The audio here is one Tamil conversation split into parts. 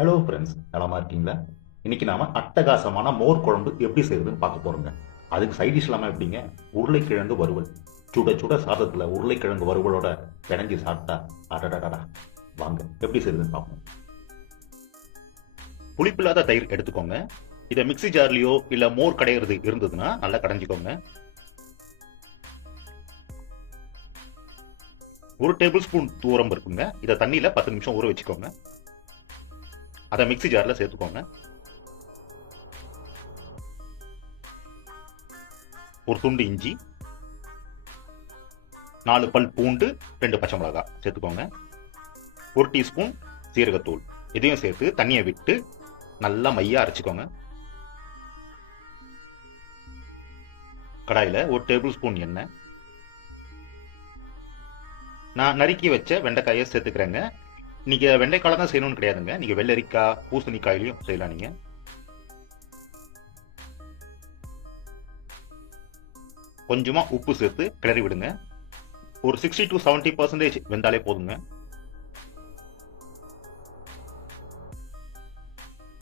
ஹலோ ஃப்ரெண்ட்ஸ், நலமா இருக்கீங்களா? இன்னைக்கு நாம அட்டகாசமான மோர் குழம்பு எப்படி செய்யறதுன்னு பார்க்க போறோங்க. அதுக்கு சைட் டிஷ் இல்லாம எப்படிங்க? உருளைக்கிழங்கு வறுவல். சுட சுட சாதத்துல உருளைக்கிழங்கு வறுவலோட பிணைஞ்சு சாப்பிட்டா அடடடடா. வாங்க எப்படி செய்யறதுன்னு பார்ப்போம். புளிப்பில்லாத தயிர் எடுத்துக்கோங்க. இதை மிக்ஸி ஜார்லயோ இல்ல மோர் கடையிறது இருந்ததுன்னா நல்லா கடைஞ்சிக்கோங்க. 1 டேபிள் ஸ்பூன் தூரம் இருக்குங்க. இதை தண்ணியில 10 நிமிஷம் ஊற வச்சுக்கோங்க. அதை மிக்ஸி ஜார்ல சேர்த்துக்கோங்க. ஒரு துண்டு இஞ்சி, 4 பல் பூண்டு, 2 பச்சை மிளகாய் சேர்த்துக்கோங்க. 1 டீஸ்பூன் சீரகத்தூள் இதையும் சேர்த்து தண்ணியை விட்டு நல்லா மையா அரைச்சிக்கோங்க. கடாயில 1 டேபிள் ஸ்பூன் எண்ணெய், நான் நறுக்கி வச்ச வெண்டைக்காயை சேர்த்துக்கிறேங்க. நீங்க வெண்டைக்காய் தான் செய்யணும்னு கிடையாதுங்க. நீங்க வெள்ளரிக்காய், பூசணிக்காயிலையும் செய்யலாம். நீங்க கொஞ்சமா உப்பு சேர்த்து கிளறி விடுங்க. ஒரு 60 to 70% வெந்தாலே போதுங்க.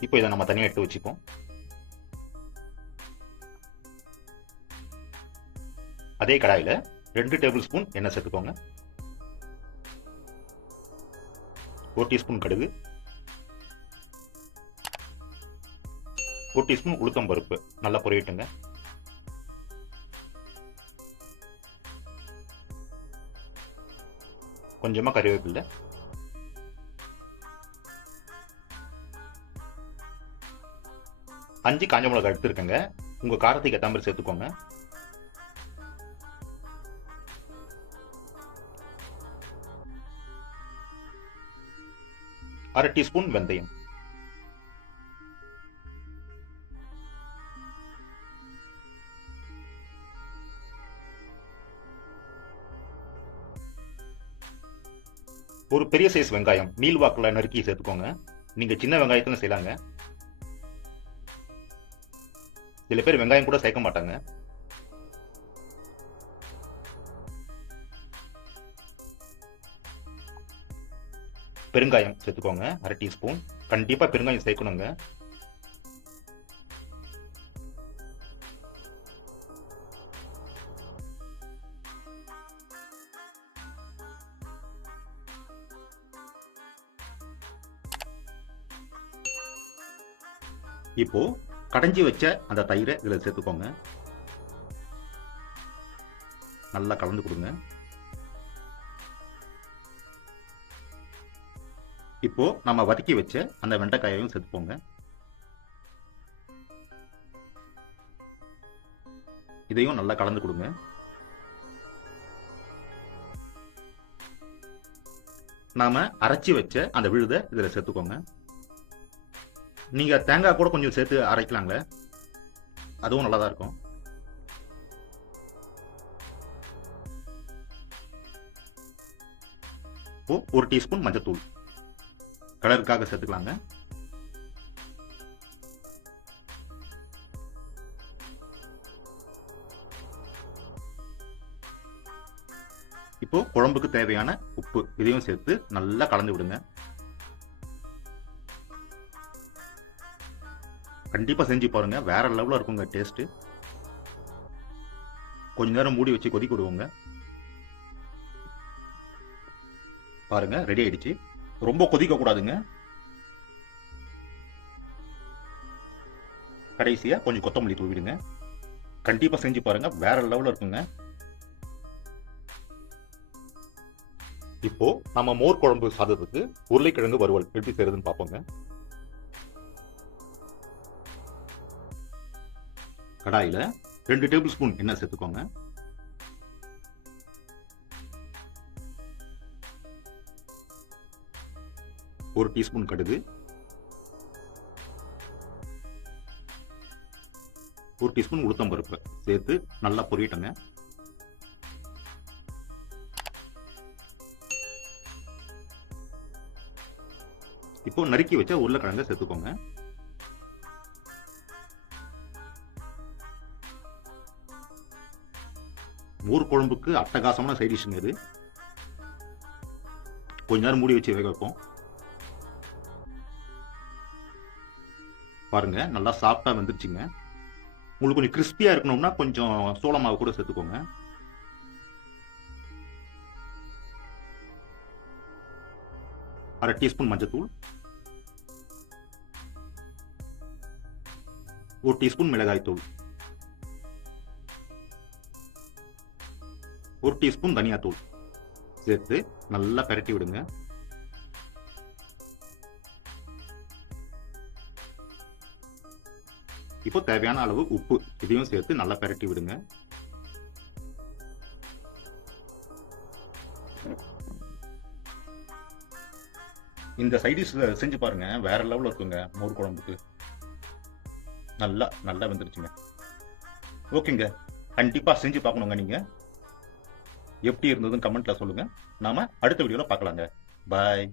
இப்போ இதை நம்ம தனியாக எடுத்து வச்சுப்போம். அதே கடாயில 2 டேபிள் ஸ்பூன் எண்ணெய் சேர்த்துக்கோங்க. 1 டீஸ்பூன் கடுகு, 1 டீஸ்பூன் உளுத்தம் பருப்பு நல்லா பொரியட்டுங்க. கொஞ்சமா கறிவேப்பிலை, 5 காஞ்ச மிளகாய் எடுத்துருக்கேங்க. உங்க காரத்துக்கு ஏற்ற மாதிரி சேர்த்துக்கோங்க. அரை டீஸ்பூன் வெந்தயம், ஒரு பெரிய சைஸ் வெங்காயம் நீள்வாக்குல நறுக்கி சேர்த்துக்கோங்க. நீங்க சின்ன வெங்காயத்துல செய்யலாங்க. சில பேர் வெங்காயம் கூட சேர்க்க மாட்டாங்க. பெருங்காயம் சேர்த்துக்கோங்க, அரை டீஸ்பூன். கண்டிப்பா பெருங்காயம் சேர்க்கணுங்க. இப்போ கடைஞ்சி வச்ச அந்த தயிரை இதில் சேர்த்துக்கோங்க. நல்லா கலந்து கொடுங்க. இப்போ நம்ம வதக்கி வச்ச அந்த வெண்டைக்காயையும் சேர்த்துக்கோங்க. இதையும் நல்லா கலந்து கொடுங்க. நாம அரைச்சி வச்ச அந்த விழுதை இதில் சேர்த்துக்கோங்க. நீங்க தேங்காய் கூட கொஞ்சம் சேர்த்து அரைக்கலாங்க, அதுவும் நல்லா தான் இருக்கும். இப்போ 1 டீஸ்பூன் மஞ்சத்தூள் கலருக்காக சேர்த்துக்கலாங்க. இப்போ குழம்புக்கு தேவையான உப்பு இதையும் சேர்த்து நல்லா கலந்து விடுங்க. கண்டிப்பா செஞ்சு பாருங்க, வேற லெவல்ல இருக்குங்க டேஸ்ட். கொஞ்ச நேரம் மூடி வச்சு கொதிக்க விடுவோங்க. பாருங்க, ரெடி ஆயிடுச்சு. ரொம்ப கொதிக்க கூடாதுங்க. கடைசியா கொஞ்சம் கொத்தமல்லி தூவிடுங்க. கண்டிப்பா செஞ்சு பாருங்க, வேற லெவல்ல இருக்குங்க. இப்போ நம்ம மோர் குழம்பு சாதத்துக்கு உருளைக்கிழங்கு வறுவல் எப்படி செய்யறதுன்னு பார்ப்போங்க. கடாயில 2 டேபிள் ஸ்பூன் எண்ணெய் சேர்த்துக்கோங்க. ஒரு டீஸ்பூன் கடுகு, 1 டீஸ்பூன் உளுத்தம் பருப்பு சேர்த்து நல்லா பொரியட்டுங்க. இப்போ நறுக்கி வச்ச உருளைக்கிழங்கை சேர்த்துக்கோங்க. மோர் குழம்புக்கு அட்டகாசமான சைட் டிஷ்ங்க இது. கொஞ்ச நேரம் மூடி வச்சு வேக வைப்போம். பாருங்க நல்லா சாஃப்டா வந்துருச்சுங்க. உங்களுக்கு கொஞ்சம் கிறிஸ்பியா இருக்கணும்னா கொஞ்சம் சோள மாவு கூட சேர்த்துக்கோங்க. அரை டீஸ்பூன் மஞ்சத்தூள், 1 டீஸ்பூன் மிளகாய் தூள், 1 டீஸ்பூன் தனியா தூள் சேர்த்து நல்லா பெரட்டி விடுங்க. இப்போ தேவையான அளவு உப்பு இதையும் சேர்த்து நல்லா பெரட்டி விடுங்க. இந்த சைடிஷ் செஞ்சு பாருங்க, வேற லெவல்ல இருக்குங்க மோர் குழம்புக்கு. நல்லா நல்லா வெந்துருச்சுங்க. ஓகேங்க, கண்டிப்பா செஞ்சு பார்க்கணுங்க. நீங்க எப்படி இருந்ததுன்னு கமெண்ட்ல சொல்லுங்க. நாம அடுத்த வீடியோல பார்க்கலாங்க. பாய்.